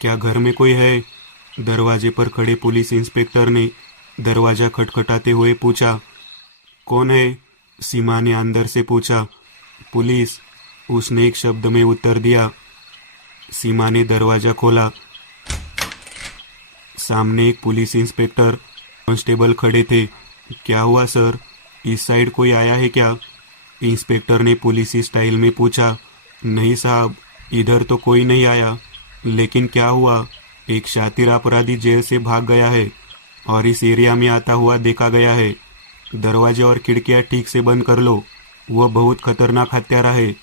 क्या घर में कोई है? दरवाजे पर खड़े पुलिस इंस्पेक्टर ने दरवाजा खटखटाते हुए पूछा। कौन है? सीमा ने अंदर से पूछा। पुलिस, उसने एक शब्द में उत्तर दिया। सीमा ने दरवाजा खोला। सामने एक पुलिस इंस्पेक्टर कांस्टेबल खड़े थे। क्या हुआ सर, इस साइड कोई आया है क्या? इंस्पेक्टर ने पुलिस स्टाइल में पूछा। नहीं साहब, इधर तो कोई नहीं आया। लेकिन क्या हुआ? एक शातिर अपराधी जेल से भाग गया है और इस एरिया में आता हुआ देखा गया है। दरवाजे और खिड़कियां ठीक से बंद कर लो, वह बहुत खतरनाक हत्यारा है।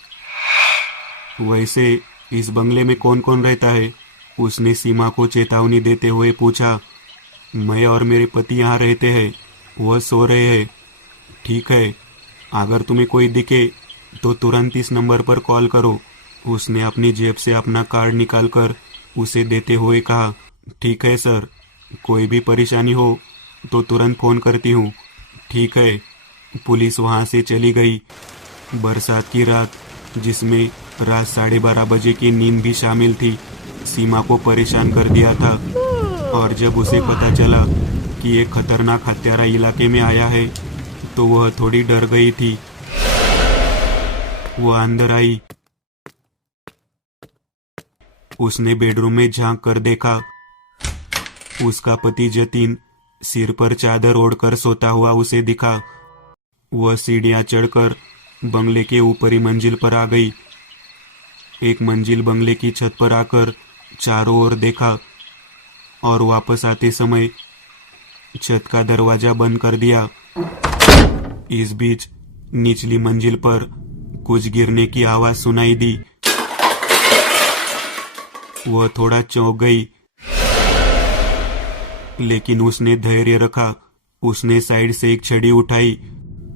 वैसे इस बंगले में कौन कौन रहता है? उसने सीमा को चेतावनी देते हुए पूछा। मैं और मेरे पति यहाँ रहते हैं, वह सो रहे हैं। ठीक है, अगर तुम्हें कोई दिखे तो तुरंत इस नंबर पर कॉल करो। उसने अपनी जेब से अपना कार्ड निकालकर उसे देते हुए कहा। ठीक है सर, कोई भी परेशानी हो तो तुरंत फोन करती हूँ। ठीक है। पुलिस वहां से चली गई। बरसात की रात, जिसमें रात 12:30 बजे की नींद भी शामिल थी, सीमा को परेशान कर दिया था। और जब उसे पता चला कि एक खतरनाक हत्यारा इलाके में आया है तो वह थोड़ी डर गई थी। वह अंदर आई। उसने बेडरूम में झांक कर देखा। उसका पति जतिन सिर पर चादर ओढ़कर सोता हुआ उसे दिखा। वह सीढ़ियां चढ़कर बंगले के ऊपरी मंजिल पर आ गई। एक मंजिल बंगले की छत पर आकर चारों ओर देखा और वापस आते समय छत का दरवाजा बंद कर दिया। इस बीच निचली मंजिल पर कुछ गिरने की आवाज सुनाई दी। वह थोड़ा चौंक गई, लेकिन उसने धैर्य रखा। उसने साइड से एक छड़ी उठाई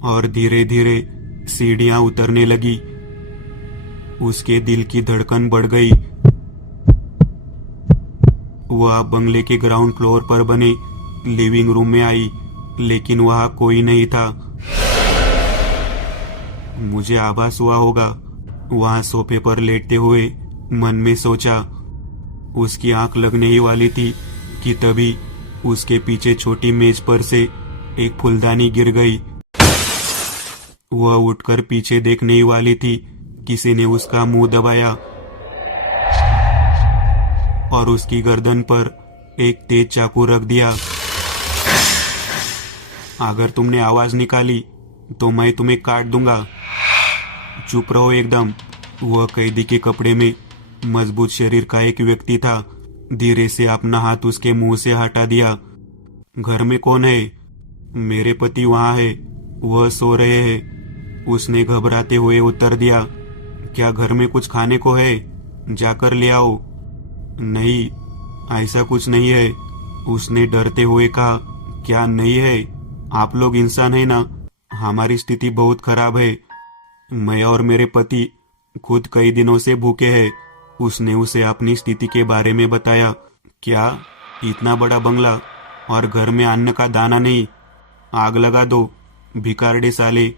और धीरे धीरे सीढ़ियां उतरने लगी। उसके दिल की धड़कन बढ़ गई। वह बंगले के ग्राउंड फ्लोर पर बने लिविंग रूम में आई, लेकिन वहां कोई नहीं था। मुझे आभास हुआ होगा, वहां सोफे पर लेटते हुए मन में सोचा। उसकी आंख लगने ही वाली थी कि तभी उसके पीछे छोटी मेज पर से एक फूलदानी गिर गई। वह उठकर पीछे देखने ही वाली थी, किसी ने उसका मुंह दबाया और उसकी गर्दन पर एक तेज चाकू रख दिया। अगर तुमने आवाज निकाली तो मैं तुम्हें काट दूंगा। चुप रहो एकदम। वह कैदी के कपड़े में मजबूत शरीर का एक व्यक्ति था। धीरे से अपना हाथ उसके मुंह से हटा दिया। घर में कौन है? मेरे पति वहां है, वह सो रहे हैं। उसने घबराते हुए उत्तर दिया। क्या घर में कुछ खाने को है? जाकर ले आओ। नहीं, ऐसा कुछ नहीं है, उसने डरते हुए कहा। क्या नहीं है? आप लोग इंसान है ना? हमारी स्थिति बहुत खराब है। मैं और मेरे पति खुद कई दिनों से भूखे हैं। उसने उसे अपनी स्थिति के बारे में बताया। क्या? इतना बड़ा बंगला और घर में अन्न का दाना नहीं? आग लगा दो, भिखारड़े साले।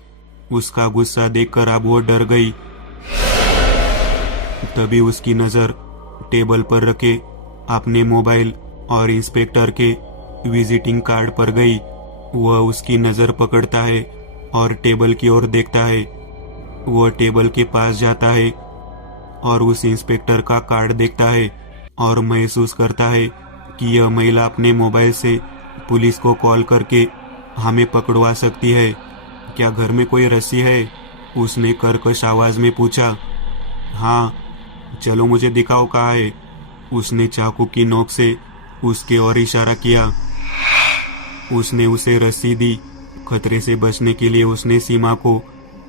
उसका गुस्सा देखकर अब वो डर गई। तभी उसकी नजर टेबल पर रखे अपने मोबाइल और इंस्पेक्टर के विजिटिंग कार्ड पर गई। वह उसकी नजर पकड़ता है और टेबल की ओर देखता है। वह टेबल के पास जाता है और उस इंस्पेक्टर का कार्ड देखता है और महसूस करता है कि यह महिला अपने मोबाइल से पुलिस को कॉल करके हमें पकड़वा सकती है। क्या घर में कोई रस्सी है? उसने कर्कश आवाज में पूछा। हाँ, चलो मुझे दिखाओ कहाँ है। उसने चाकू की नोक से उसके ओर इशारा किया। उसने उसे रस्सी दी। खतरे से बचने के लिए उसने सीमा को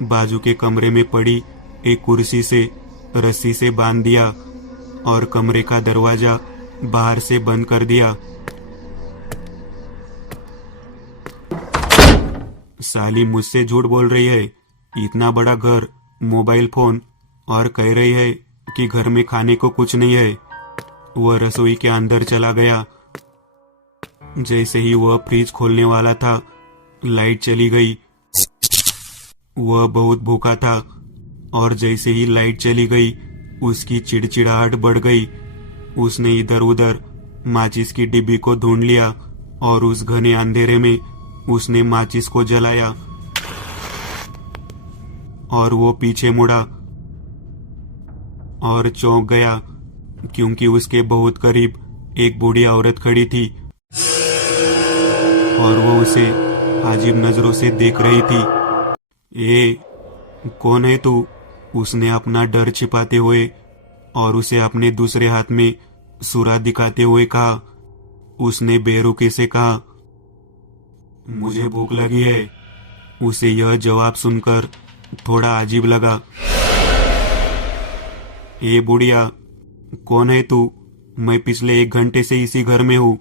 बाजू के कमरे में पड़ी एक कुर्सी से रस्सी से बांध दिया और कमरे का दरवाजा बाहर से बंद कर दिया। साली मुझसे झूठ बोल रही है। इतना बड़ा घर, मोबाइल फोन, और कह रही है कि घर में खाने को कुछ नहीं है। वह रसोई के अंदर चला गया। जैसे ही वह फ्रिज खोलने वाला था, लाइट चली गई। वह बहुत भूखा था और जैसे ही लाइट चली गई उसकी चिड़चिड़ाहट बढ़ गई। उसने इधर उधर माचिस की डिब्बी को ढूंढ लिया और उस घने अंधेरे में उसने माचिस को जलाया और वो पीछे मुड़ा और चौंक गया क्योंकि उसके बहुत करीब एक बूढ़ी औरत खड़ी थी और वो उसे अजीब नजरों से देख रही थी। ए, कौन है तू? उसने अपना डर छिपाते हुए और उसे अपने दूसरे हाथ में सुरा दिखाते हुए कहा। उसने बेरुखी से कहा, मुझे भूख लगी है। उसे यह जवाब सुनकर थोड़ा अजीब लगा। ए बुढ़िया, कौन है तू? मैं पिछले 1 घंटे से इसी घर में हूँ,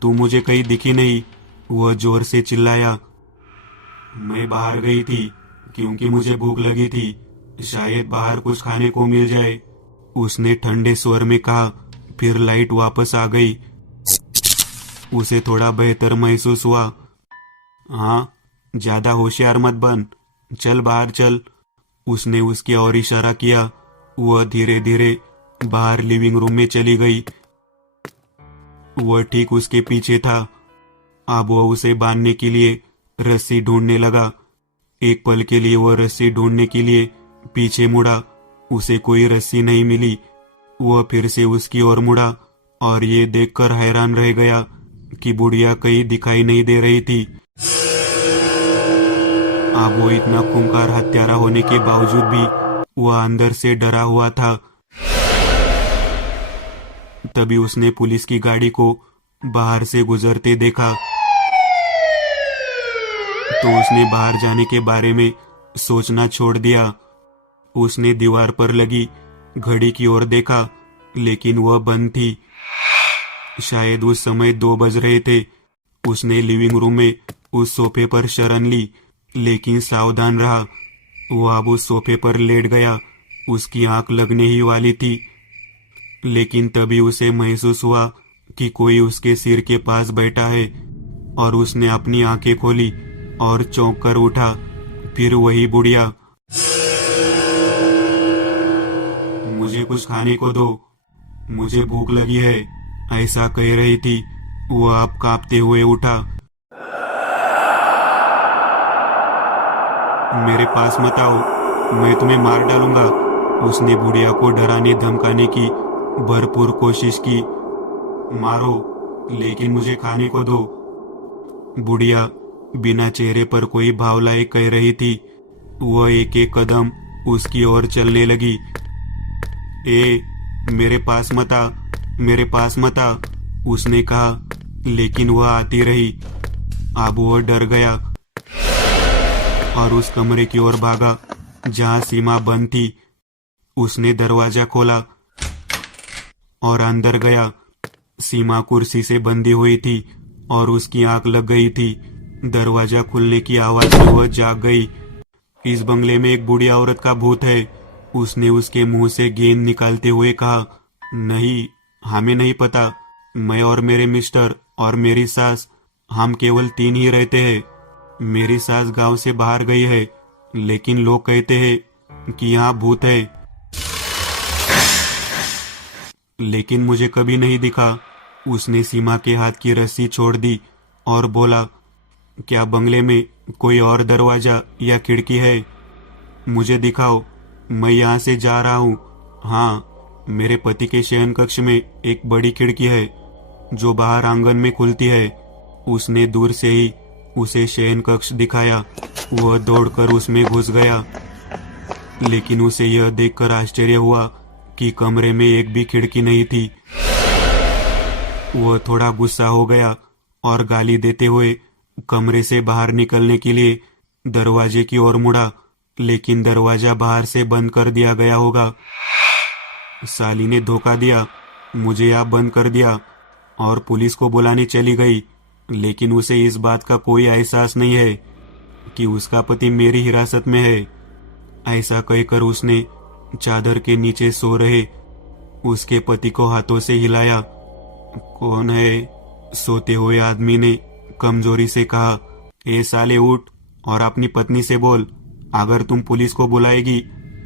तू मुझे कहीं दिखी नहीं। वह जोर से चिल्लाया। मैं बाहर गई थी क्योंकि मुझे भूख लगी थी, शायद बाहर कुछ खाने को मिल जाए, उसने ठंडे स्वर में कहा। फिर लाइट वापस आ गई। उसे थोड़ा बेहतर महसूस हुआ। हाँ, ज्यादा होशियार मत बन, चल बाहर चल। उसने उसकी ओर इशारा किया। वह धीरे धीरे बाहर लिविंग रूम में चली गई। वह ठीक उसके पीछे था। अब वह उसे बांधने के लिए रस्सी ढूंढने लगा। एक पल के लिए वह रस्सी ढूंढने के लिए पीछे मुड़ा। उसे कोई रस्सी नहीं मिली। वह फिर से उसकी ओर मुड़ा और ये देखकर हैरान रह गया कि बुढ़िया कहीं दिखाई नहीं दे रही थी। अब वो इतना खूंखार हत्यारा होने के बावजूद भी वह अंदर से डरा हुआ था। तभी उसने पुलिस की गाड़ी को बाहर से गुजरते देखा तो उसने बाहर जाने के बारे में सोचना छोड़ दिया। उसने दीवार पर लगी घड़ी की ओर देखा, लेकिन वह बंद थी। शायद उस समय 2 बज रहे थे। उसने लिविंग रूम में उस सोफे पर शरण ली, लेकिन सावधान रहा। वह अब उस सोफे पर लेट गया। उसकी आंख लगने ही वाली थी, लेकिन तभी उसे महसूस हुआ कि कोई उसके सिर के पास बैठा है और उसने अपनी आंखें खोली और चौंक कर उठा। फिर वही बुढ़िया। मुझे कुछ खाने को दो, मुझे भूख लगी है, ऐसा कह रही थी। वह अब कांपते हुए उठा। मेरे पास मत आओ, मैं तुम्हें मार डालूंगा। उसने बुढ़िया को डराने धमकाने की भरपूर कोशिश की। मारो, लेकिन मुझे खाने को दो। बुढ़िया बिना चेहरे पर कोई भाव लाए कह रही थी। वह एक एक कदम उसकी ओर चलने लगी। ए, मेरे पास मत आ, मेरे पास मत आ, उसने कहा, लेकिन वह आती रही। अब वह डर गया और उस कमरे की ओर भागा जहां सीमा बंद थी। उसने दरवाजा खोला और अंदर गया। सीमा कुर्सी से बंधी हुई थी और उसकी आंख लग गई थी। दरवाजा खुलने की आवाज से वह जाग गई। इस बंगले में एक बूढ़ी औरत का भूत है, उसने उसके मुंह से गेंद निकालते हुए कहा। नहीं, हमें नहीं पता। मैं और मेरे मिस्टर और मेरी सास, हम केवल 3 ही रहते हैं। मेरी सास गांव से बाहर गई है, लेकिन लोग कहते हैं कि यहाँ भूत है, लेकिन मुझे कभी नहीं दिखा। उसने सीमा के हाथ की रस्सी छोड़ दी और बोला, क्या बंगले में कोई और दरवाजा या खिड़की है? मुझे दिखाओ, मैं यहाँ से जा रहा हूँ। हाँ, मेरे पति के शयन कक्ष में एक बड़ी खिड़की है जो बाहर आंगन में खुलती है। उसने दूर से ही उसे शयन कक्ष दिखाया। वह दौड़कर उसमें घुस गया, लेकिन उसे यह देखकर आश्चर्य हुआ कि कमरे में एक भी खिड़की नहीं थी। वह थोड़ा गुस्सा हो गया और गाली देते हुए कमरे से बाहर निकलने के लिए दरवाजे की ओर मुड़ा, लेकिन दरवाजा बाहर से बंद कर दिया गया होगा। साली ने धोखा दिया, मुझे यहाँ बंद कर दिया और पुलिस को बुलाने चली गई, लेकिन उसे इस बात का कोई एहसास नहीं है कि उसका पति मेरी हिरासत में है। ऐसा कहकर उसने चादर के नीचे सो रहे उसके पति को हाथों से हिलाया। कौन है? सोते हुए आदमी ने कमजोरी से कहा। ए साले, उठ और अपनी पत्नी से बोल, अगर तुम पुलिस को बुलाएगी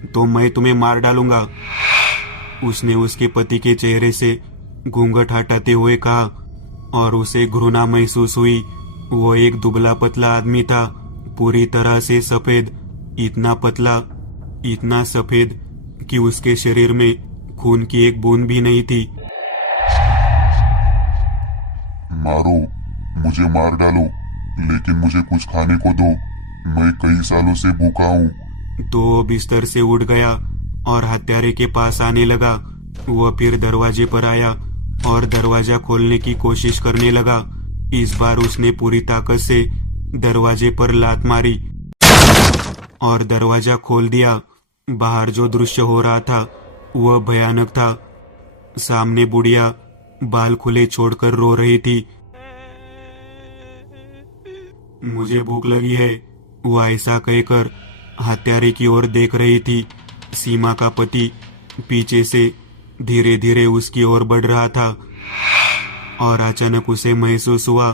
तो मैं तुम्हें मार डालूंगा। उसने उसके पति के चेहरे से घूंघट हटाते हुए कहा, और उसे घृणा महसूस हुई। वो एक दुबला पतला आदमी था, पूरी तरह से सफेद, इतना पतला, इतना सफेद कि उसके शरीर में खून की एक बूंद भी नहीं थी। मारो, मुझे मार डालो, लेकिन मुझे कुछ खाने को दो, मैं कई सालों से भूखा हूँ। तो वो बिस्तर से उठ गया और हत्यारे के पास आने लगा। वह फिर दरवाजे पर आया और दरवाजा खोलने की कोशिश करने लगा। इस बार उसने पूरी ताकत से दरवाजे पर लात मारी और दरवाजा खोल दिया। बाहर जो दृश्य हो रहा था वह भयानक था। सामने बुढ़िया बाल खुले छोड़कर रो रही थी। मुझे भूख लगी है, वह ऐसा कहकर हत्यारे की ओर देख रही थी। सीमा का पति पीछे से धीरे धीरे उसकी ओर बढ़ रहा था और अचानक उसे महसूस हुआ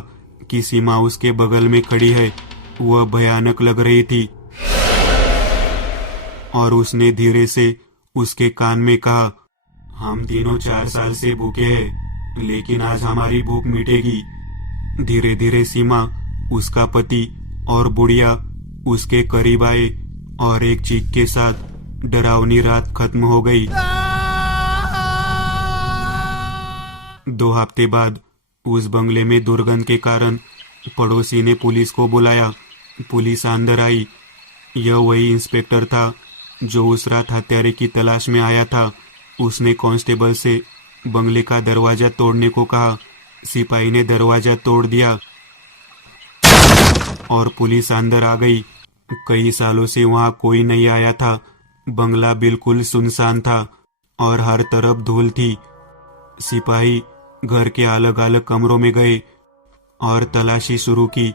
कि सीमा उसके बगल में खड़ी है। वह भयानक लग रही थी और उसने धीरे से उसके कान में कहा, हम तीनों 4 साल से भूखे हैं, लेकिन आज हमारी भूख मिटेगी। धीरे धीरे सीमा, उसका पति और बुढ़िया उसके करीब आए और एक चीख के साथ डरावनी रात खत्म हो गई। 2 हफ्ते बाद उस बंगले में दुर्गंध के कारण पड़ोसी ने पुलिस को बुलाया। पुलिस अंदर आई। यह वही इंस्पेक्टर था जो उस रात हत्यारे की तलाश में आया था। उसने कांस्टेबल से बंगले का दरवाजा तोड़ने को कहा। सिपाही ने दरवाजा तोड़ दिया और पुलिस अंदर आ गई। कई सालों से वहां कोई नहीं आया था। बंगला बिल्कुल सुनसान था और हर तरफ धूल थी। सिपाही घर के अलग अलग कमरों में गए और तलाशी शुरू की,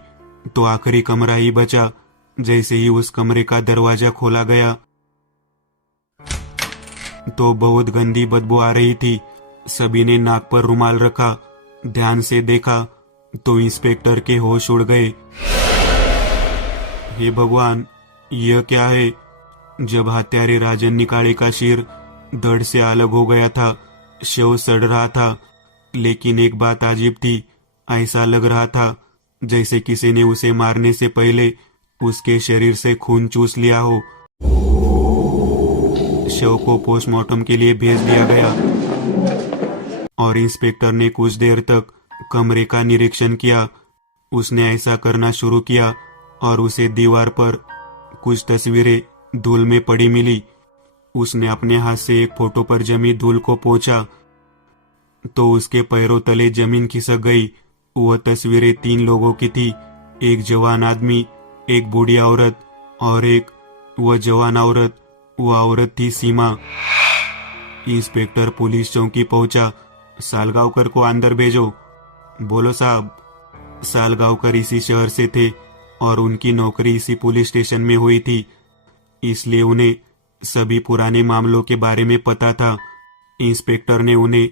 तो आखिरी कमरा ही बचा। जैसे ही उस कमरे का दरवाजा खोला गया तो बहुत गंदी बदबू आ रही थी। सभी ने नाक पर रुमाल रखा। ध्यान से देखा तो इंस्पेक्टर के होश उड़ गए। हे भगवान, यह क्या है? जब हत्यारे राजन निकाले का सिर धड़ से अलग हो गया था, शव सड़ रहा था, लेकिन एक बात अजीब थी। ऐसा लग रहा था जैसे किसी ने उसे मारने से पहले उसके शरीर से खून चूस लिया हो। शव को पोस्टमार्टम के लिए भेज दिया गया और इंस्पेक्टर ने कुछ देर तक कमरे का निरीक्षण किया। उसने ऐसा करना शुरू किया और उसे दीवार पर कुछ तस्वीरें धूल में पड़ी मिली। उसने अपने हाथ से एक फोटो पर जमी धूल को पोंछा तो उसके पैरों तले जमीन खिसक गई। वह तस्वीरें 3 लोगों की थी, एक जवान आदमी, एक बूढ़ी औरत और एक वह जवान औरत। वह औरत थी सीमा। इंस्पेक्टर पुलिस चौकी पहुंचा। सालगांवकर को अंदर भेजो। बोलो साहब। सालगांवकर इसी शहर से थे और उनकी नौकरी इसी पुलिस स्टेशन में हुई थी, इसलिए उन्हें सभी पुराने मामलों के बारे में पता था। इंस्पेक्टर ने उन्हें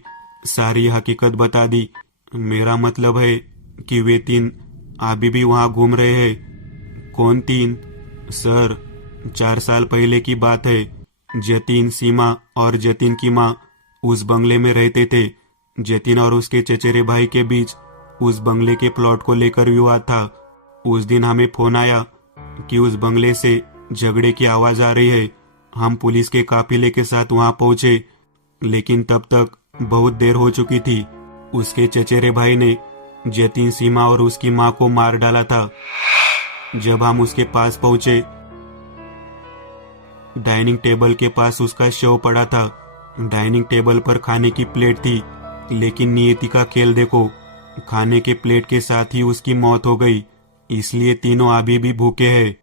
सारी हकीकत बता दी। मेरा मतलब है कि वे 3 अभी भी वहां घूम रहे हैं। कौन 3? सर, 4 साल पहले की बात है। जतिन, सीमा और जतिन की माँ उस बंगले में रहते थे। जतिन और उसके चचेरे भाई के बीच उस बंगले के प्लॉट को लेकर विवाद था। उस दिन हमें फोन आया कि उस बंगले से झगड़े की आवाज आ रही है। हम पुलिस के काफिले के साथ वहां पहुंचे, लेकिन तब तक बहुत देर हो चुकी थी। उसके चचेरे भाई ने जतिन, सीमा और उसकी माँ को मार डाला था। जब हम उसके पास पहुंचे, डाइनिंग टेबल के पास उसका शव पड़ा था। डाइनिंग टेबल पर खाने की प्लेट थी, लेकिन नियति का खेल देखो, खाने के प्लेट के साथ ही उसकी मौत हो गई। इसलिए तीनों अभी भी भूखे हैं।